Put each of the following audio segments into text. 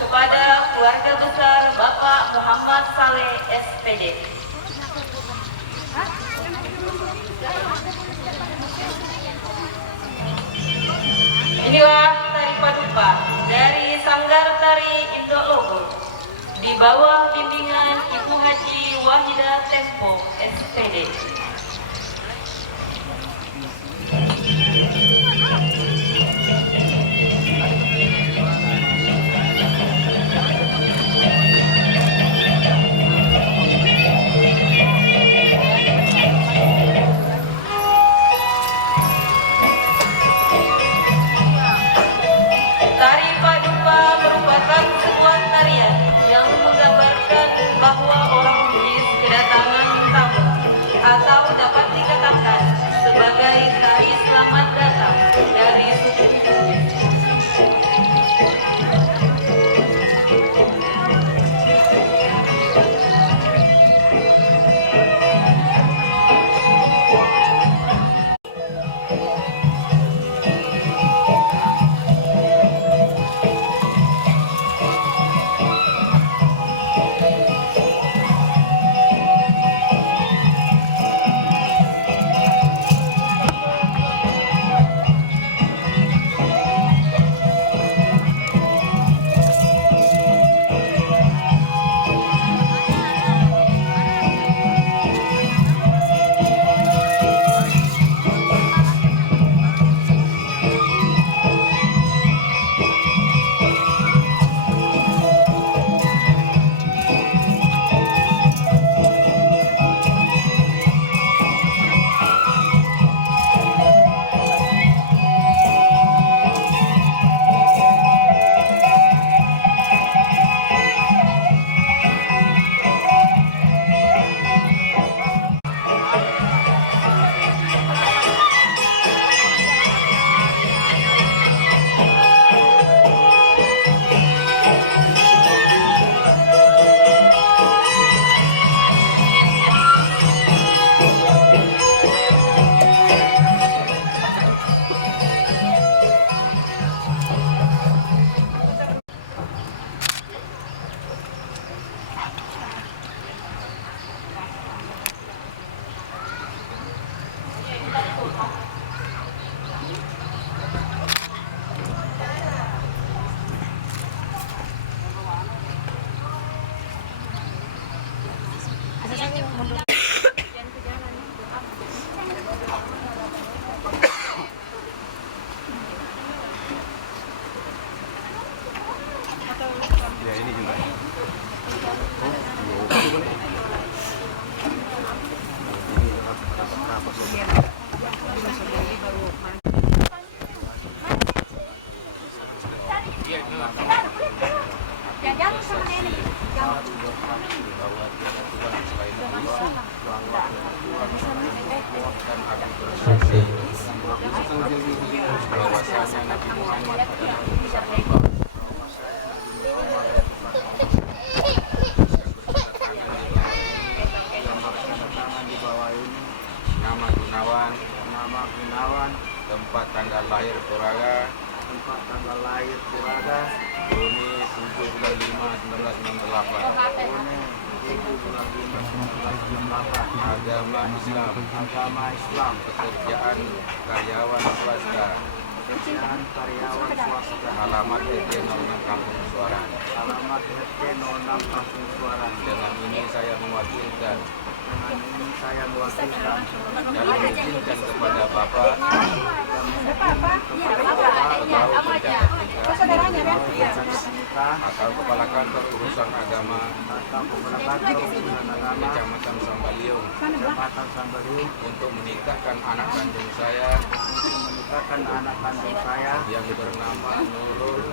kepada keluarga besar Bapak Muhammad Saleh SPD. Inilah tari paduka dari Sanggar Tari Indo Logo di bawah bimbingan Ibu Haji Wahida Tempo SPD. Tari paduka merupakan sebuah tarian yang menggambarkan bahwa orang Bugis kedatangan tamu, atau dapat dikatakan sebagai tari selamat datang dari suku Bugis. Ya ini juga. Bahwasanya Nabi Muhammad nama Gunawan, tempat tanggal lahir Turaga, Juni 7 bulan 5 1968. Agama Islam, pekerjaan karyawan swasta, alamat RT 06 Kampung Suaran. Dengan ini saya mewakilkan dan mengizinkan kepada Bapak atau Kepala Kantor Urusan Agama Kecamatan Sambaliung untuk menikahkan anak kandung saya yang bernama Nurul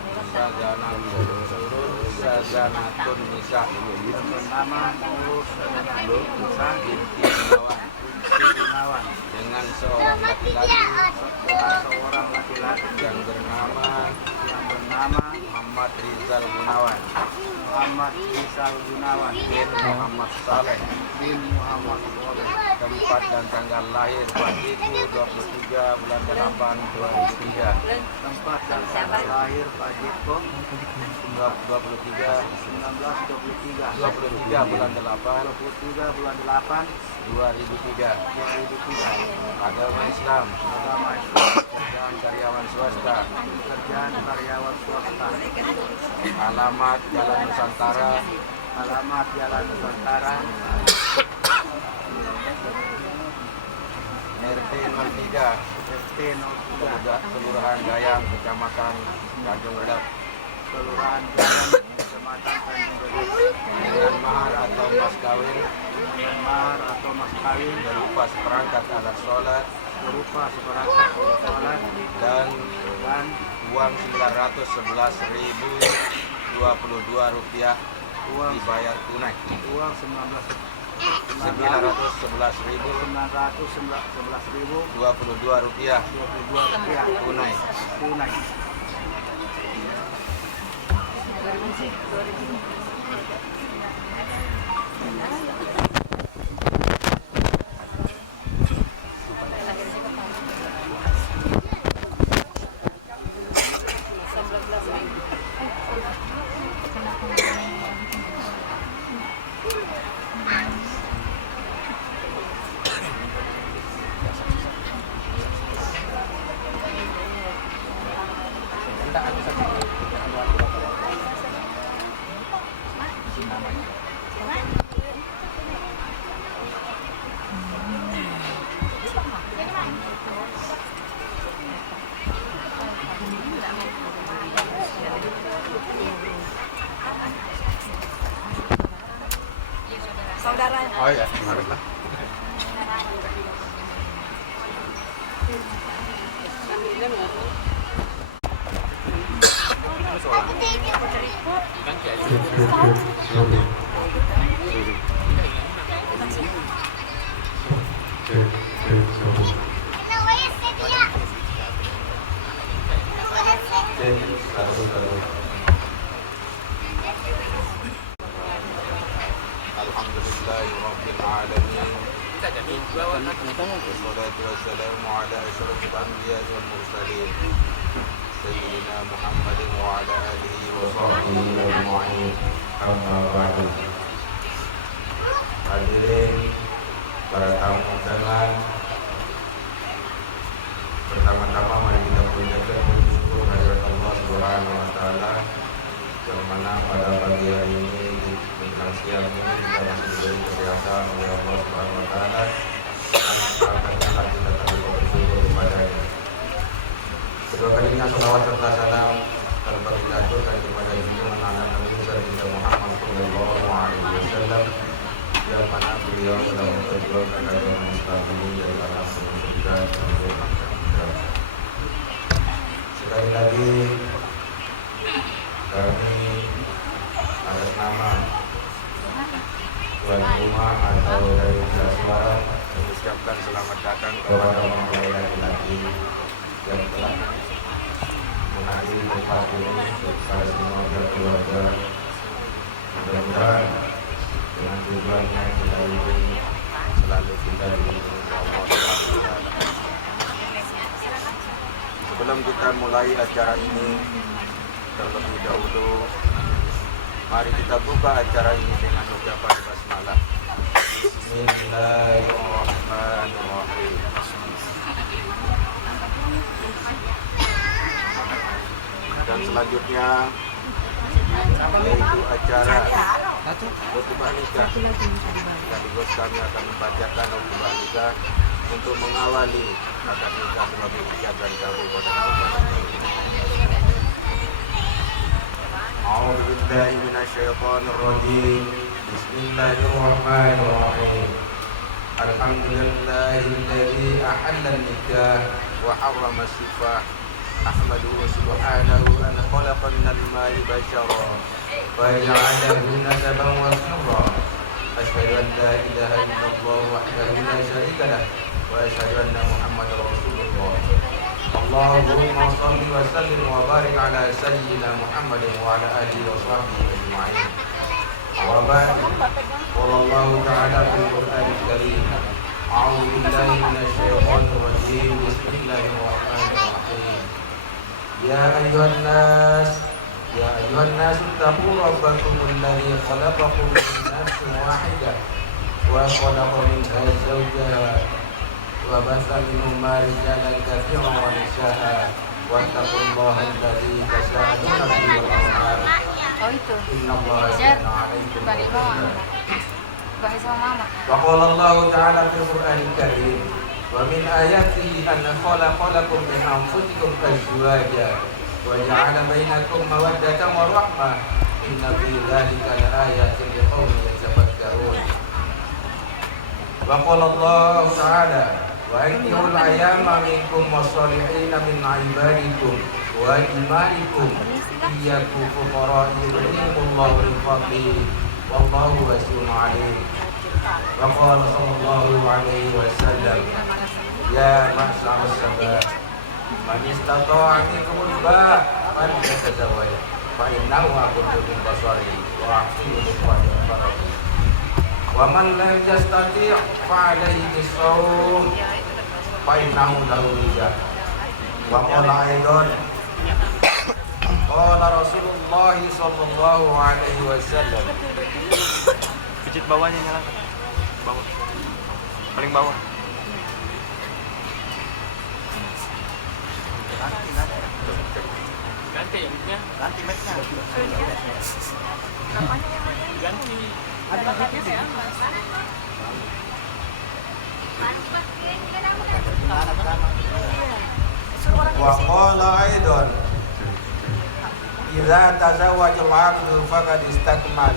Sazanatun Nisa binti Gunawan dengan seorang laki-laki yang bernama Muhammad Rizal Gunawan bin Muhammad Saleh Tempat dan tanggal lahir Pak Jiku 23 bulan 8 2003. Tempat dan tanggal lahir Pak Jiko 23 bulan 8 2003. Agama Islam. Pekerjaan karyawan swasta. Alamat Jalan Nusantara. RT 03. Kelurahan Gayam, Kecamatan Tanjung Redap. Dengan mahar atau mas kawin berupa seperangkat alat sholat dan uang 911.022 rupiah dibayar tunai. 911.022 rupiah tunai. Saudara. Oh ya, haruslah. Alhamdulillahirabbil alamin. Wassalatu wassalamu ala asyrafil anbiya'i wal mursalin. Sayyidina Muhammadin wa ala alihi wa sahbihi ajma'in. Amma ba'du. Hadirin para tamu undangan, pertama-tama mari kita panjatkan puji syukur kehadirat Allah Subhanahu wa taala yang mana pada pagi hari ini di menjelang siang ini kita masih diberi kesehatan oleh Allah Subhanahu wa taala. Alhamdulillah kita terus bersyukur kepadanya. Kedua kalinya salawat serta salam terbaik diaturkan kepada junjungan anak Nabi kita Muhammad sallallahu alaihi wasallam yang mana beliau telah memperjuangkan agama Islam ini dari alam pendidikan sampai masyarakat. Sekali lagi kami atas nama tuan rumah atau dari suara mengucapkan selamat datang kepada mempelai laki-laki yang telah menghadiri tempat ini kepada semua keluarga. Mudah-mudahan dengan tujuannya kita ingin selalu kita dilindungi Allah Subhanahu wa taala. Sebelum kita mulai acara ini, terlebih dahulu mari kita buka acara ini dengan ucapan basmalah. Bismillahirrahmanirrahim. Dan selanjutnya yaitu acara khutbah nikah. Sekaligus kami akan membacakan khutbah nikah untuk mengawali akad nikah sebagai ucapan kami kepada Allah. A'udzu billahi minasyaitonir rajim. Bismillahirrahmanirrahim. Alhamdulillahilladzi ahalla an-nikah wa harrama as-sifah. Ahmaduhu subhanahu an khalaqa minal ma'i bashara wa ja'alahu nasaban wa sirra. Asyhadu an la ilaha illallah wahdahu la syarika lah wa asyhadu anna Muhammadar Rasulullah. Allahumma shalli wa sallim wa barik ala sayyidina Muhammadin wa ala alihi wa sahbihi ajma'in. Wa ba'd. Wallahu ta'ala fil Qur'anil Karim. أعوذ بالله من الشيطان الرجيم. بسم الله الرحمن الرحيم. يا أيها الناس اتقوا ربكم الذي خلقكم من نفس واحدة وخلق منها زوجها وبث منهما رجالا كثيرا ونساء واتقوا الله الذي تساءلون به والأرحام Oh itu. إن الله Jar, كان عليكم balik رقيبا. bawah. Bahas sama mama. وقال الله تعالى في القرآن الكريم ومن آياته أن خلق لكم من أنفسكم أزواجا وجعل بينكم مودة ورحمة إن في ذلك لآيات لقوم يتفكرون. وقال الله تعالى وأنكحوا الأيام منكم والصالحين من عبادكم وإمائكم إن يكن فقراء يغنيهم الله من فضله والله واسع عليم. وقال صلى الله عليه وسلم يا معشر الشباب من استطاع منكم الباء فليتزوج فإنه أغض من بصره وأحسن لفرجه ومن لم يستطيع فعليه بالصوم فإنه له وجاء. وقال أيضا قال رسول الله صلى الله عليه وسلم Pijit bawahnya nyalakan. Bawah. Paling bawah. Ganti ya mic-nya. Ganti mic-nya. Ganti. وقال أيضا إذا تزوج العبد فقد استكمل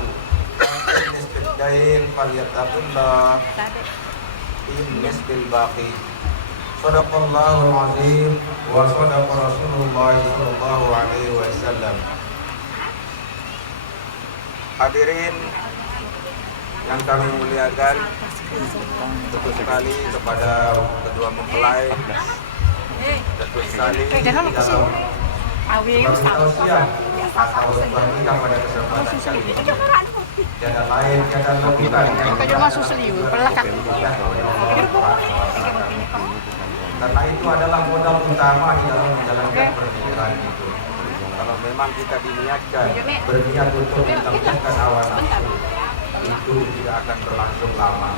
وفي نصف الدين فليتق الله في النصف الباقي. صدق الله العظيم وصدق رسول الله صلى الله عليه وسلم. Hadirin yang kami muliakan, betul sekali kepada kedua mempelai, betul sekali di dalam tausiah atau bernikah pada kesempatan kali ini. Tiada lain, tiada lakukan karena itu adalah modal utama di dalam menjalankan pernikahan itu. Kalau memang kita diniatkan berniat untuk melampiaskan hawa nafsu, itu tidak akan berlangsung lama.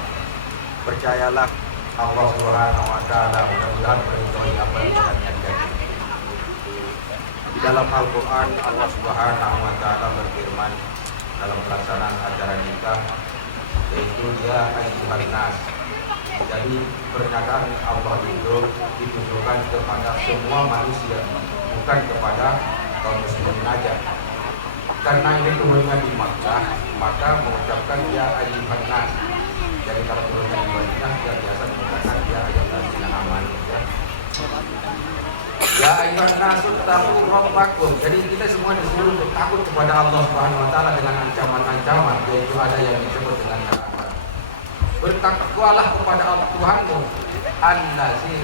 Percayalah, Allah Subhanahu wa taala mudah-mudahan meridhoi apa yang kita niatkan. Di dalam Al-Qur'an Allah Subhanahu wa taala berfirman dalam pelaksanaan acara nikah, yaitu ya ayyuhan nas. Jadi pernyataan Allah itu ditujukan kepada semua manusia, bukan kepada kaum muslimin aja. Karena ini turunnya di Makkah, maka mengucapkan ya ayyuhan nas. Jadi kalau turunnya di Madinah, dia biasa menggunakan ya ayyuhan aman. Ya ayyuhan nas taqu rabbakum. Jadi kita semua disuruh untuk takut kepada Allah Subhanahu wa taala dengan ancaman-ancaman, yaitu ada yang disebut dengan neraka. Bertakwalah kepada Allah Tuhanmu, allazi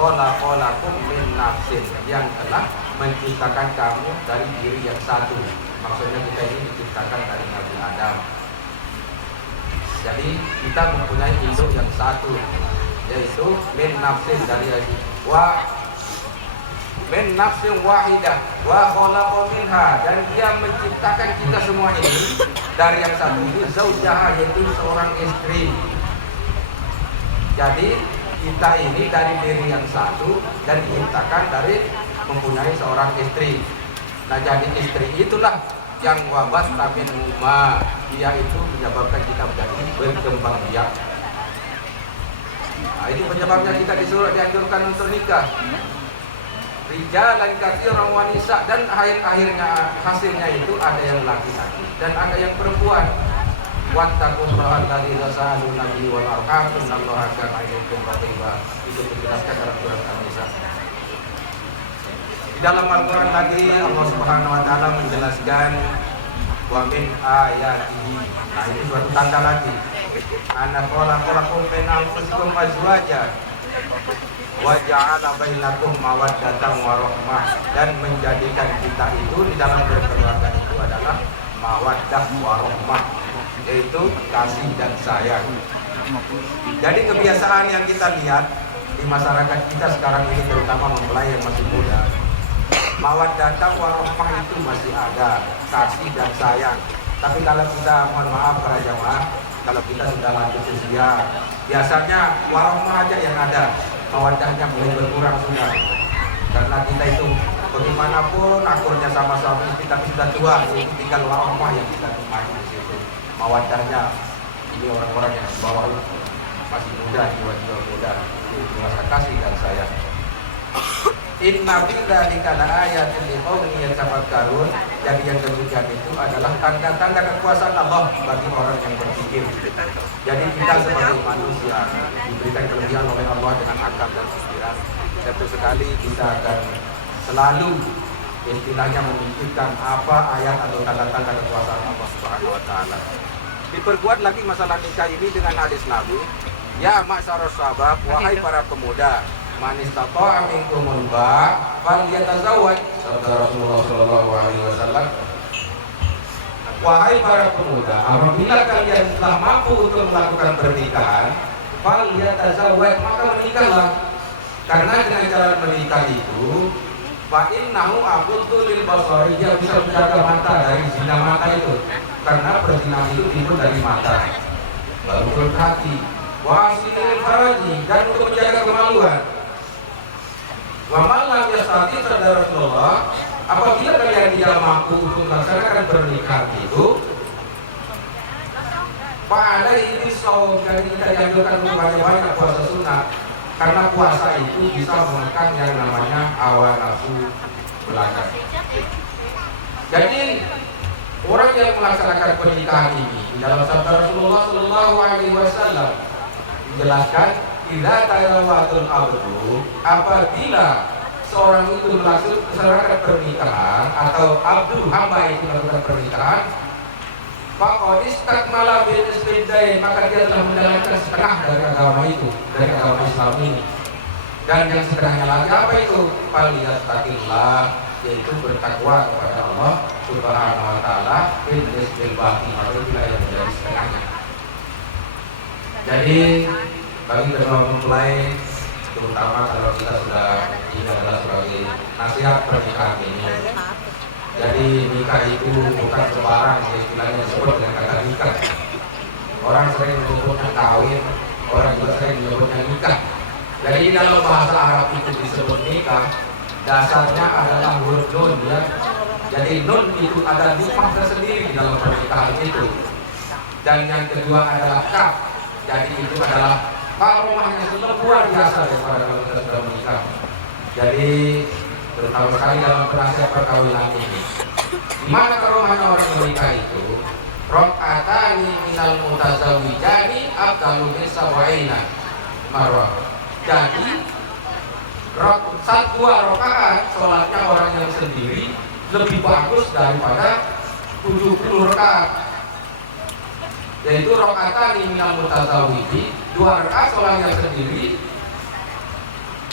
khalaqalakum min nafsin, yang telah menciptakan kamu dari diri yang satu. Maksudnya kita ini diciptakan dari Nabi Adam. Jadi kita mempunyai induk yang satu, yaitu min nafsin, dari min nafsin wahidah wa khalaqa minha, dan dia menciptakan kita semua ini dari yang satu ini, zaujaha, yaitu seorang istri. Jadi kita ini dari diri yang satu dan diciptakan dari mempunyai seorang istri. Nah, jadi istri itulah yang wabas tamin umma, dia itu menyebabkan kita menjadi berkembang biak. Nah, ini penyebabnya kita disuruh dianjurkan untuk nikah. Rijalan katsiran wa nisa, dan akhirnya hasilnya itu ada yang laki-laki dan ada yang perempuan. Wattaqullaha allazi tasaaluna bihi wal arham innallaha kana 'alaikum raqiba. Itu dijelaskan dalam surat An-Nisa. Di dalam Al-Qur'an lagi Allah Subhanahu wa taala menjelaskan wa min ayatihi. Nah, itu suatu tanda lagi. Ana khalaqalakum min anfusikum azwaja wa ja'ala bainakum mawaddatan wa rahmah, dan menjadikan kita itu di dalam berkeluarga itu adalah mawaddah wa rahmah, yaitu kasih dan sayang. Jadi kebiasaan yang kita lihat di masyarakat kita sekarang ini, terutama mempelai yang masih muda, mawaddah warahmah itu masih ada, kasih dan sayang. Tapi kalau kita, mohon maaf para jamaah, kalau kita sudah lanjut usia, biasanya warahmah aja yang ada, mawaddahnya mulai berkurang sudah. Karena kita itu bagaimanapun akurnya sama suami istri, tapi sudah tua, itu tinggal warahmah yang kita nikmati di situ. Mawaddahnya ini orang-orang yang di bawah itu masih muda, jiwa-jiwa muda, itu rasa kasih dan sayang. Inna fi dzalika laayatin liqaumin yatafakkarun. Jadi yang demikian itu adalah tanda-tanda kekuasaan Allah bagi orang yang berpikir. Jadi kita sebagai manusia diberikan kelebihan oleh Allah dengan akal dan pikiran. Satu sekali kita akan selalu istilahnya memikirkan apa ayat atau tanda-tanda kekuasaan Allah Subhanahu wa taala. Diperkuat lagi masalah nikah ini dengan hadis Nabi, ya ma'syarus syabab, wahai para pemuda, man istata'a minkumul ba'a falyatazawwaj. Sabda Rasulullah sallallahu alaihi wasallam, wahai para pemuda, apabila kalian telah mampu untuk melakukan pernikahan, falyatazawwaj, maka menikahlah. Karena dengan cara menikah itu, fa innahu aghaddu lil basari, dia bisa menjaga mata dari zina mata itu. Karena perzinahan itu timbul dari mata, baru ke hati. Wa aslil faraji, dan untuk menjaga kemaluan. Wa man lam yastati, sabda Rasulullah, apabila kalian tidak mampu untuk melaksanakan pernikahan itu, pada ini saum, jadi kita dianjurkan untuk banyak-banyak puasa sunnah. Karena puasa itu bisa menekan yang namanya hawa nafsu belaka. Jadi orang yang melaksanakan pernikahan ini dalam sabda Rasulullah Sallallahu Alaihi Wasallam menjelaskan, idza tayawatul abdu, apabila seorang itu melaksanakan pernikahan atau abdu hamba itu melakukan pernikahan, faqad istakmala bil isbiddain, maka dia telah menjalankan setengah dari agama itu, dari agama Islam ini. Dan yang setengahnya lagi apa itu? Falyattaqillah, yaitu bertakwa kepada Allah Subhanahu wa taala bil isbil baqi, maka itulah yang menjadi setengahnya. Jadi bagi kedua mempelai, terutama kalau kita sudah ini adalah sebagai nasihat pernikahan ini. Jadi nikah itu bukan sembarang, istilahnya disebut dengan kata nikah. Orang sering menyebutnya kawin, orang juga sering menyebutnya nikah. Jadi dalam bahasa Arab itu disebut nikah, dasarnya adalah huruf nun ya. Jadi nun itu ada nikah tersendiri dalam pernikahan itu. Dan yang kedua adalah kaf. Jadi itu adalah karomah yang luar biasa daripada kalau kita sudah menikah. Jadi terutama sekali dalam penasihat perkawinan ini, dimana karomahnya orang menikah itu, rokatani minal mutazawwijani afdalu min sab'ina marrah. Jadi dua rakaat sholatnya orang yang sendiri lebih bagus daripada 70 rakaat. Yaitu rokatani minal mutazawwiji, 2 rakaat sholat yang sendiri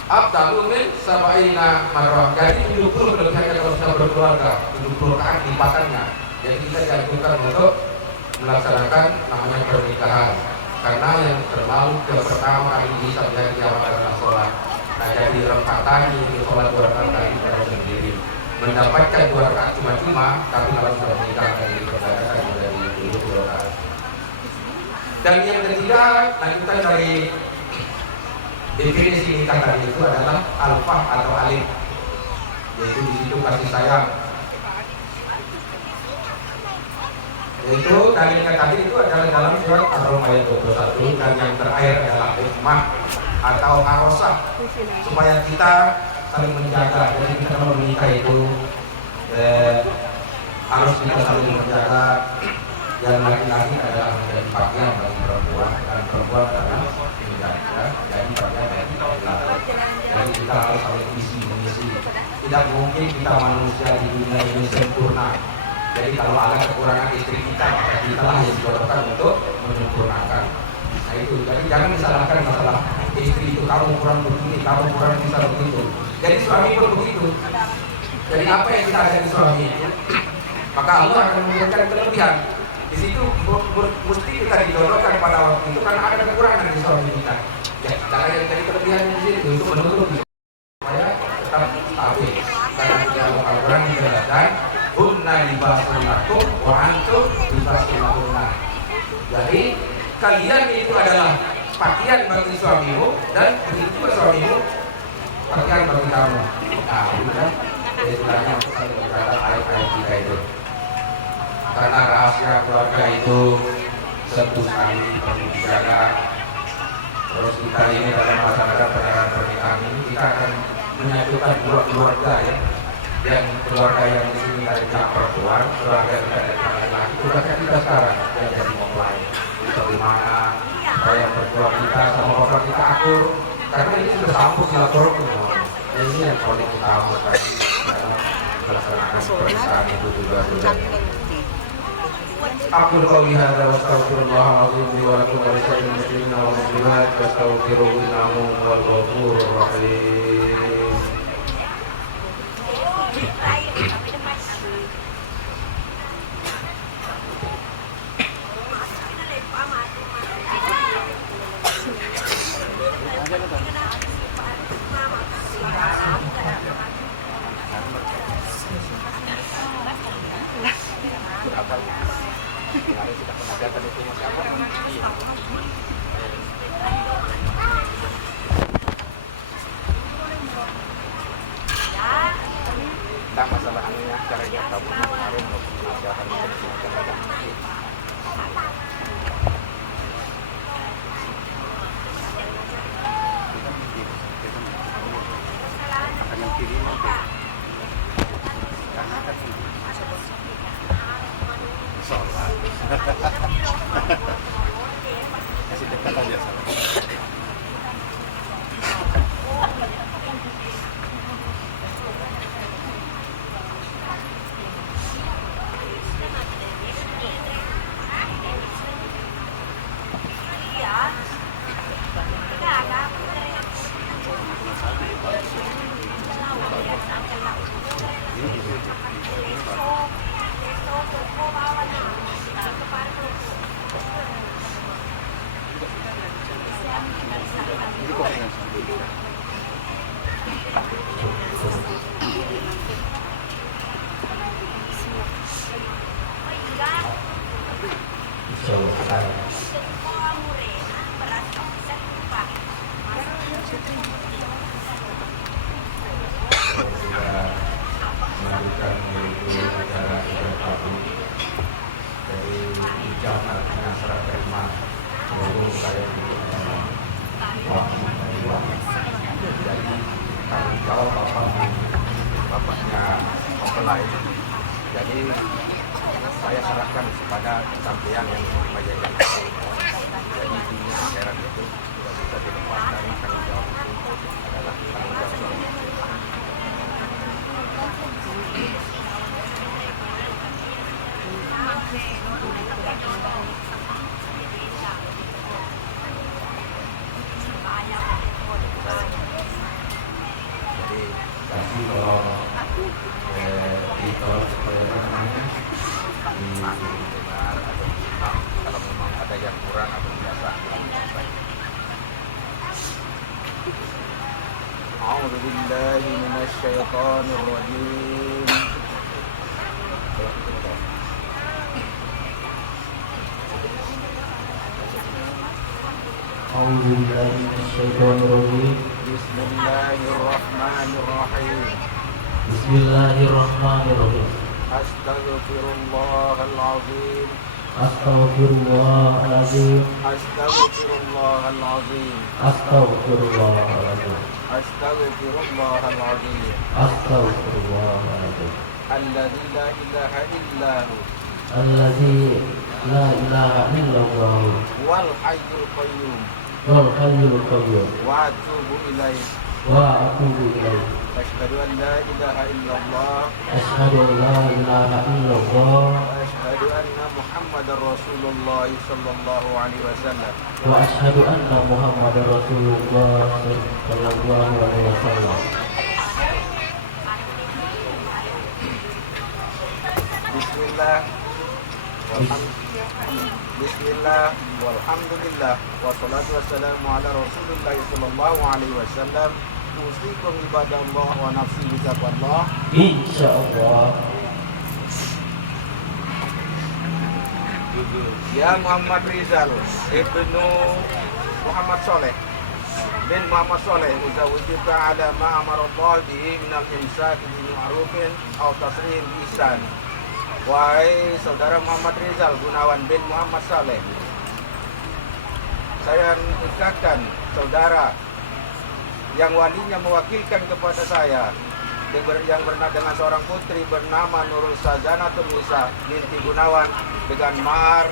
afdalu min sab'ina marrah. Jadi 70 kelebihannya kalau sudah berkeluarga, 70 rakaat lipatannya. Jadi kita dianjurkan untuk melaksanakan namanya pernikahan. Karena yang terlalu yang pertama kali bisa menjadi awal adalah sholat. Nah jadi rakaat ini sholat 2 rakaat tadi pada sendiri mendapatkan 2 rakaat cuma-cuma, tapi kalau sudah menikah dari perdagangan sudah di 20 rakaat. Dan yang ketiga, lanjutan dari definisi nikah tadi itu adalah alfah atau alif, yaitu di situ kasih sayang. Yaitu dalilnya tadi itu adalah dalam surat Ar-Rum ayat 21, dan yang terakhir adalah hikmah atau arosah, supaya kita saling menjaga. Jadi kita kalau menikah itu harus kita saling menjaga. Yang laki-laki adalah menjadi pakaian bagi perempuan, dan perempuan adalah menjaga jadi pakaian bagi laki-laki. Jadi kita harus saling mengisi. Tidak mungkin kita manusia di dunia ini sempurna. Jadi kalau ada kekurangan istri kita, maka kita lah yang dijodohkan untuk menyempurnakan. Nah itu, jadi jangan disalahkan masalah istri itu, kamu kurang begini, kamu kurang bisa begitu. Jadi suami pun begitu. Jadi apa yang kita ada di suami itu, maka Allah akan memberikan kelebihan. di situ mesti kita dijodohkan pada waktu itu karena ada kekurangan di suami kita. Ya, cara yang tadi kelebihan di sini untuk menutup supaya tetap stabil. Karena di Al-Quran dijelaskan, hunna libasul lakum wa antum libasul lahunna. Jadi kalian itu adalah pakaian bagi suamimu dan begitu juga suamimu pakaian bagi kamu. Nah, itu kan istilahnya untuk berkata ayat-ayat kita itu. Karena rahasia keluarga itu tentu sekali perlu dijaga. Terus kita ini dalam masyarakat pernikahan ini kita akan menyatukan dua keluarga ya. Yang keluarga yang di sini dari pihak perempuan, keluarga yang dari pihak laki-laki, keluarga kita sekarang yang jadi mempelai. Bagaimana supaya berdua kita sama bapak kita akur, karena ini sudah sambung silaturahmi. Ini yang paling utama tadi dalam melaksanakan pernikahan itu juga sudah. Aqul qawli hadza wa astaghfirullahal azim li wa lakum wa lisa'iril muslimina wal muslimat fastaghfiruhu innahu huwal ghafurur rahim. Tentang masalah anunya caranya tabung kemarin masalah akan yang kiri nanti karena kan sholat masih dekat aja sama. Jadi saya serahkan kepada sampean yang membayarkan itu. Jadi dunia akhirat itu tidak bisa dilepas dari tanggung jawab itu adalah tanggung jawab suami. Jadi Tapi kalau supaya namanya didengar atau disimak kalau memang ada yang kurang atau biasa A'udzu billahi minasy syaithanir rajim. A'udzu billahi minasyaitonir rajim. Bismillahirrahmanirrahim. Bismillahirrahmanirrahim. Astaghfirullahal azim. Astaghfirullahaladzim. Astaghfirullahal azim. Astaghfirullahaladzim. Astaghfirullahal azim. Astaghfirullahaladzim. Alladzi la ilaha illahu Alladzi la ilaha illallah wal hayyul qayyum wal hayyul qayyum wa atubu ilaihi. wa atubu ilaih. Asyhadu an la ilaha illallah Asyhadu an la ilaha illallah wa asyhadu anna Muhammadar Rasulullah sallallahu alaihi wasallam. wa asyhadu anna Muhammadar Rasulullah sallallahu alaihi wasallam. Bismillah. Bismillah, walhamdulillah, wassalatu wassalamu ala Rasulillah sallallahu alaihi wasallam. Usikum ibadallah wa nafsi bitaqwallah. Insyaallah. Ya Muhammad Rizal ibnu Muhammad Soleh bin Muhammad Soleh, uzawwijuka ala ma amarallah bihi minal imsak bi ma'rufin aw tasrih bi ihsan. Wahai saudara Muhammad Rizal Gunawan bin Muhammad Soleh, saya nikahkan saudara yang walinya mewakilkan kepada saya yang bernama dengan seorang putri bernama Nurul Sazanatul Nisa binti Gunawan dengan mahar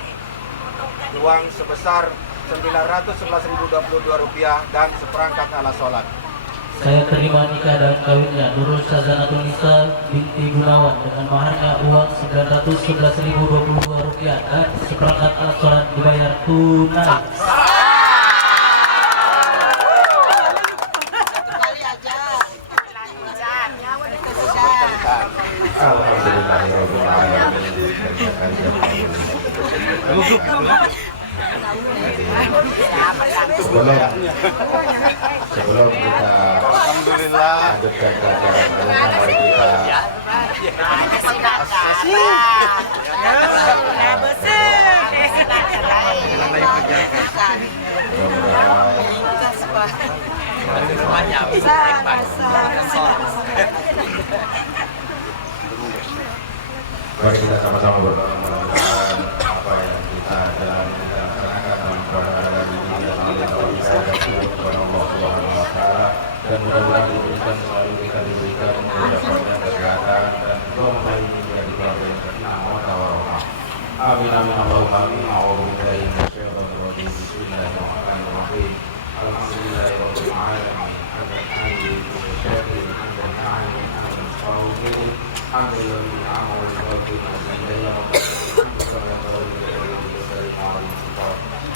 uang sebesar Rp911.022 dan seperangkat alat sholat. Saya terima nikah dan kawinnya Nurul Sazanatul Nisa binti Gunawan dengan maharnya uang Rp911.022 dan seperangkat alat sholat dibayar tunai. Sebelum kita lanjutkan ke acara mari kita mari kita sama-sama berdoa mudah-mudahan apa yang kita jalani dan laksanakan dalam perjalanan ini dan kepada Allah Subhanahu wa taala, dan mudah-mudahan diberikan selalu kita diberikan mudahnya kesehatan dan doa ini menjadi keluarga yang tenang wa tawarrah. Amin amin Allahumma amin. A'udzu billahi minasyaitonir rajim. Bismillahirrahmanirrahim. Alhamdulillahirabbil alamin. Hamdan syakirin hamdan na'imin hamdan shakirin hamdan lillahi wa lillahi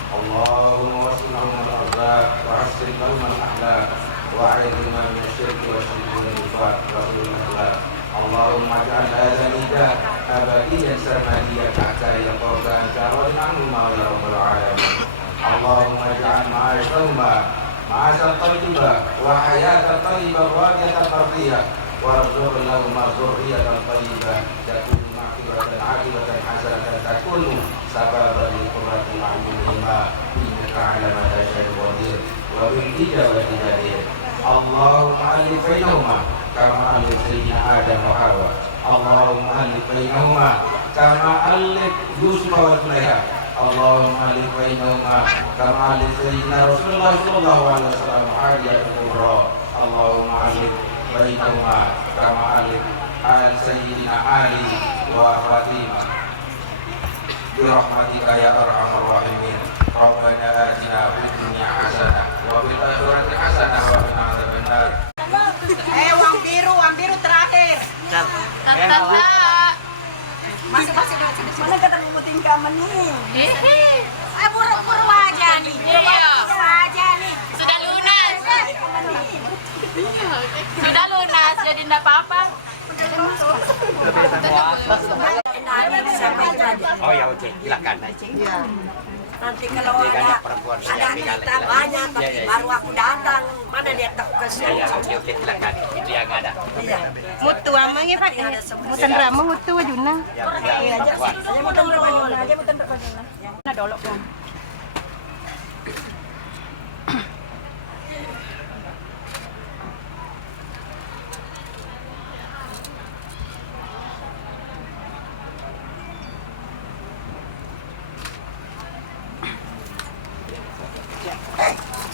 Allahumma wasna'u al-arzaq wa hassin lahum al-akhlaq wa a'idhna min asy-syirki wa syirki wal nifaq wa sulul akhlaq. Allahumma ij'al hadha nidah abadiyan sarmadiyan hatta yaqda anka anhuma ya rabbal alamin. Allahumma ij'al ma'ashahuma ma'asal tayyibah wa hayatan tayyibah wa hayatan mardiyah wa rzuq lahuma dzurriyyatan tayyibah takun ma'qibatan 'aqibatan hasanatan takunu sababan li qurrati a'yunihima innaka 'ala ma tasha'u qadir wa bil ijabati jadir. Allahumma alif bainahuma kama alif sayyidina Adam wa Hawa. Allahumma alif bainahuma kama alif Yusuf wa Zulaiha. Allahumma alif bainahuma kama alif sayyidina Rasulullah sallallahu alaihi wasallam hadiyatul kubra. Allahumma alif bainahuma kama alif al sayyidina Ali wa Fatimah bi rahmatika ya arhamar rahimin. Rabbana atina fid dunya hasanah wa fil akhirati hasanah wa qina adzabannar. Uang biru terakhir. Masih mana kata ngumutin kamu nih? Buru-buru aja nih. Buru-buru aja nih. Sudah lunas. Sudah lunas, jadi enggak apa-apa. Oh ya oke, silakan. Nanti kalau ada kita banyak, tapi baru aku datang, mana dia tak kesini. Oke, silakan. Itu yang ada. Mutu amangnya Pak, mutan ramu mutu ajuna. Aja mutan ramu aja mutan ramu. Nah dolok kan.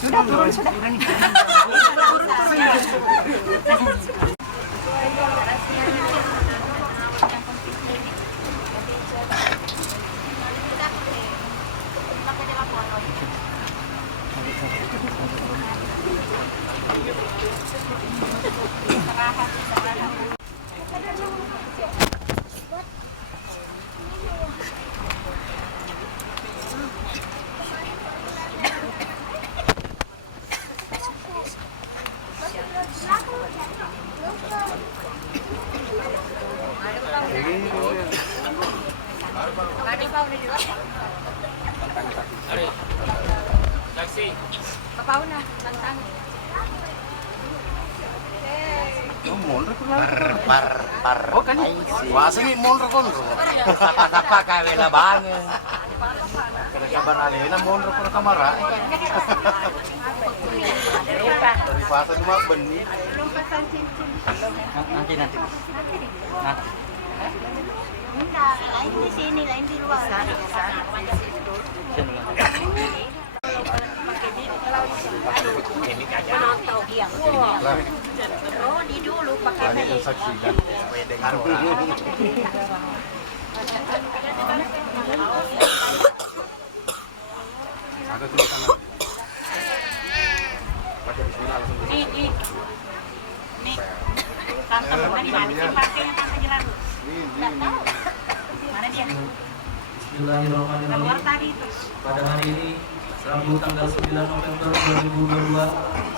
Sudah turun. Saksi. Oh kan wasa ni monro kon. Sapa ka wala bangen. Kada kabar alena monro kon kamara. Dari fase cuma benih. Nanti. Lain di sini, lain di luar. Oh, di dulu pakai Ini yang saksi dan supaya dengar orang. Ada tulisan. Baca bismillah langsung. Nih. Tante mana di mana sih pakainya tante jalan? Enggak tahu. Mana dia? Bismillahirrahmanirrahim. Keluar tadi itu. Pada hari ini, Rabu tanggal 9 November 2022,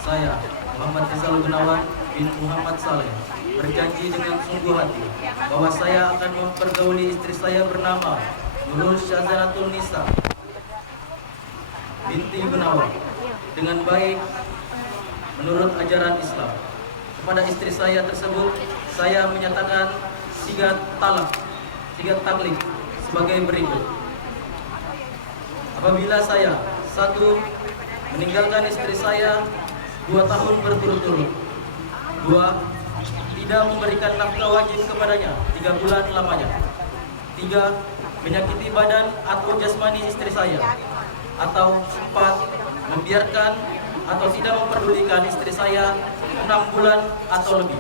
saya, Muhammad Rizal Gunawan bin Muhammad Saleh, berjanji dengan sungguh hati bahwa saya akan mempergauli istri saya bernama Nurul Syazanatul Nisa binti Gunawan dengan baik menurut ajaran Islam. Kepada istri saya tersebut, saya menyatakan tiga taklik sebagai berikut. Apabila saya, 1. meninggalkan istri saya 2 tahun berturut-turut, 2. tidak memberikan nafkah wajib kepadanya 3 bulan lamanya, 3. menyakiti badan atau jasmani istri saya, atau 4. membiarkan atau tidak memperdulikan istri saya 6 bulan atau lebih.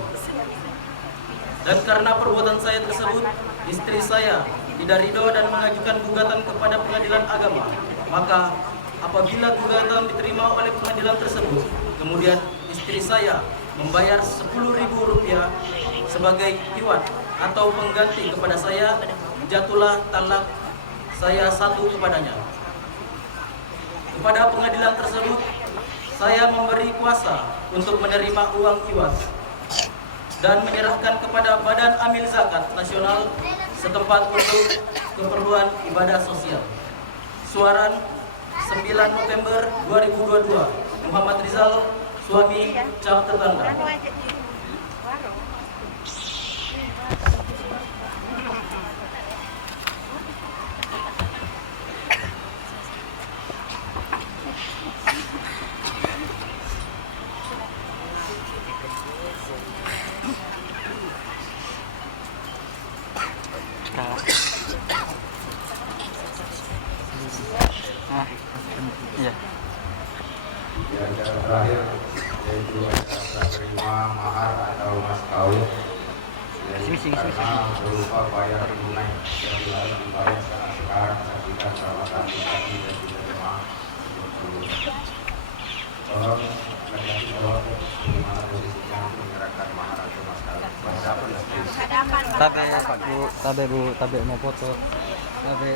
Dan karena perbuatan saya tersebut, istri saya tidak ridho dan mengajukan gugatan kepada pengadilan agama, maka apabila gugatan diterima oleh pengadilan tersebut, kemudian istri saya membayar Rp10.000 sebagai hiwat atau pengganti kepada saya, jatuhlah talak saya 1 kepadanya. Kepada pengadilan tersebut, saya memberi kuasa untuk menerima uang hiwat dan menyerahkan kepada Badan Amil Zakat Nasional setempat untuk keperluan ibadah sosial. Suaran 9 November 2022, Muhammad Rizal, suami Cap Tetangga. Dan cara terakhir yaitu serah terima mahar atau mas kawin, karena berupa bayar tunai yang harus dibayar sekarang saksikan perawatan pribadi dan juga jemaah. Tolong laki-laki jawab bagaimana posisinya untuk menyerahkan mahar atau mas kawin. Tabe mau foto. Tabe.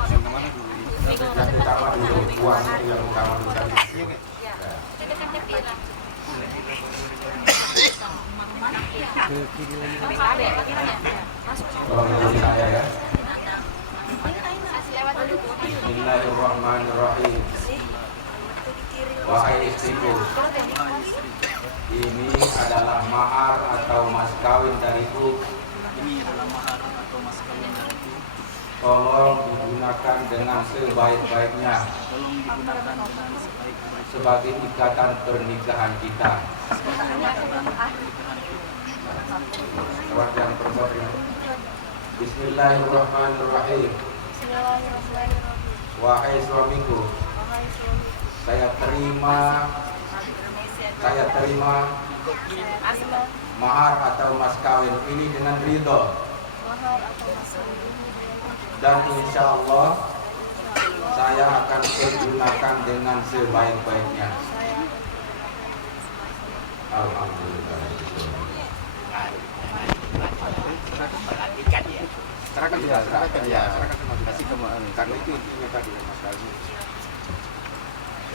Yang kemana dulu? Yang utama dulu, uang itu yang utama dulu tadi. Tolong ikuti saya ya. Bismillahirrahmanirrahim. Wahai istriku, ini adalah mahar atau mas kawin dariku. Tolong digunakan dengan sebaik-baiknya sebagai ikatan pernikahan kita. Perwakilan perempuan ini. Bismillahirrahmanirrahim. Wahai suamiku, saya terima mahar atau mas kawin ini dengan ridho. Dan insya Allah saya akan pergunakan dengan sebaik-baiknya. Alhamdulillah. Serahkan kasih ke karena itu intinya tadi mas Kalbi.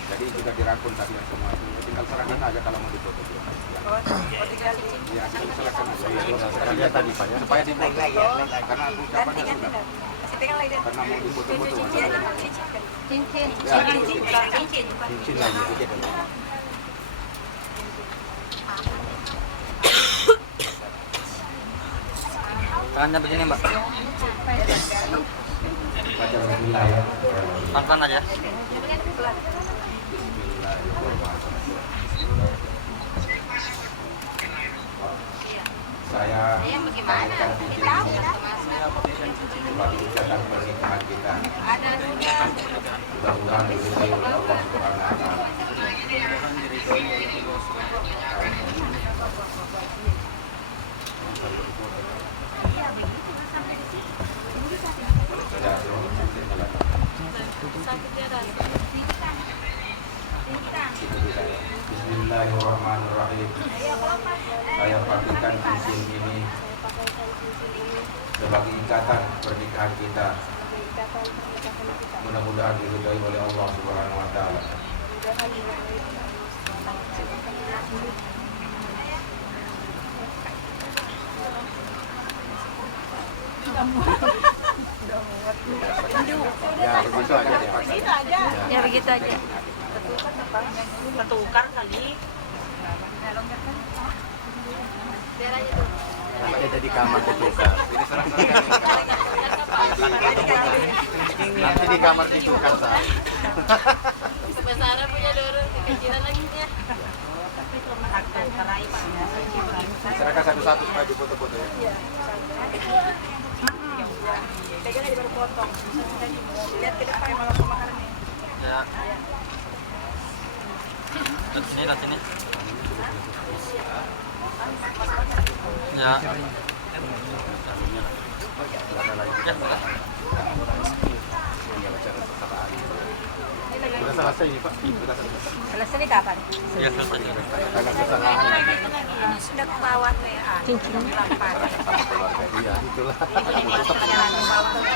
Jadi sudah dirangkum tadi yang semua itu. Tinggal serahkan aja kalau mau dipoto. Lihat tadi Pak ya, supaya difoto karena ucapannya sudah karena mau difoto-foto Cincin. cincin lagi. Tangannya begini Mbak. Baca bismillah ya. Pelan-pelan aja. Saya bagaimana? Sebagai ucapan pernikahan kita. Mudah-mudahan diridhoi oleh Allah Subhanahu wa taala. Bismillahirrahmanirrahim. Saya pastikan cincin ini sebagai ikatan pernikahan kita. Mudah-mudahan diridhoi oleh Allah Subhanahu wa taala. Ya begitu aja deh. Ya begitu aja. Bertukar kali. Namanya jadi kamar ditukar. Nanti di kamar ditukar saya. Besara punya dorong kekecilan lagi ya. Serahkan satu-satu supaya difoto-foto ya. Pegang aja baru potong. Lihat ke depan malah pemakaran nih. Ya. Lihat sini. Ya. Sudah selesai ini Pak. Sudah selesai. Selesai nih kapan? Ya, selesai. Karena kesalahan Sudah ke bawah WA. Cincin. iya itulah.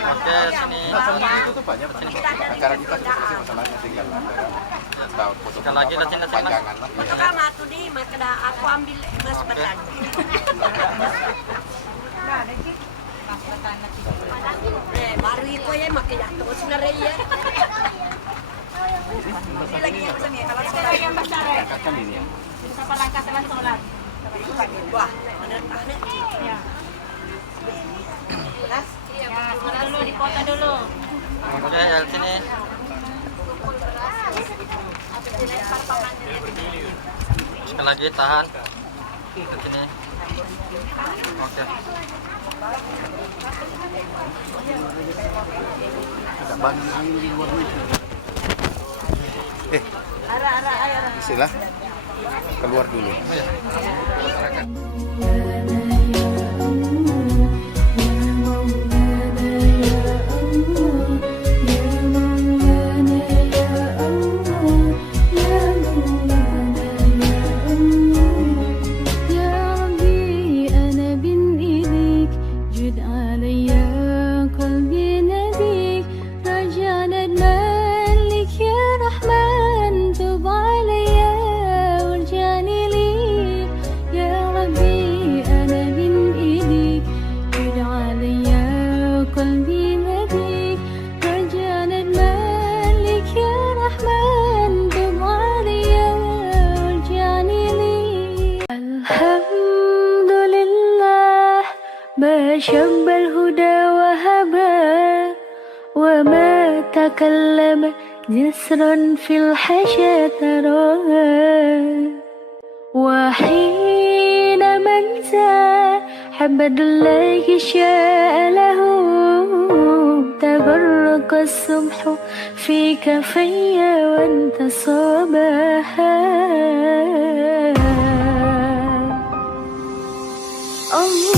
Oke, sini. Sama itu tuh banyak acara kita sudah selesai masalahnya tinggal tahu foto Sekali lagi lihat sini, Mas. panjangan lah. Itu kan matu di makna aku ambil beras betan. Baru itu ya makin jatuh sebenarnya ya. Ini lagi yang besar nih. Kalau sekarang yang besar ya. Kan ini ya. Siapa langkah setelah sholat? Wah, bener banget. Ya. Beras? Ya, dulu di kota dulu. Oke, lihat sini. Sekali lagi tahan. Lihat sini. Oke. Istilah keluar dulu. شب الهدى وهبى وما تكلم جسرا في الحشا تراها وحين من حبد الله شاء له تبرق الصبح في كفي وانت صباها الله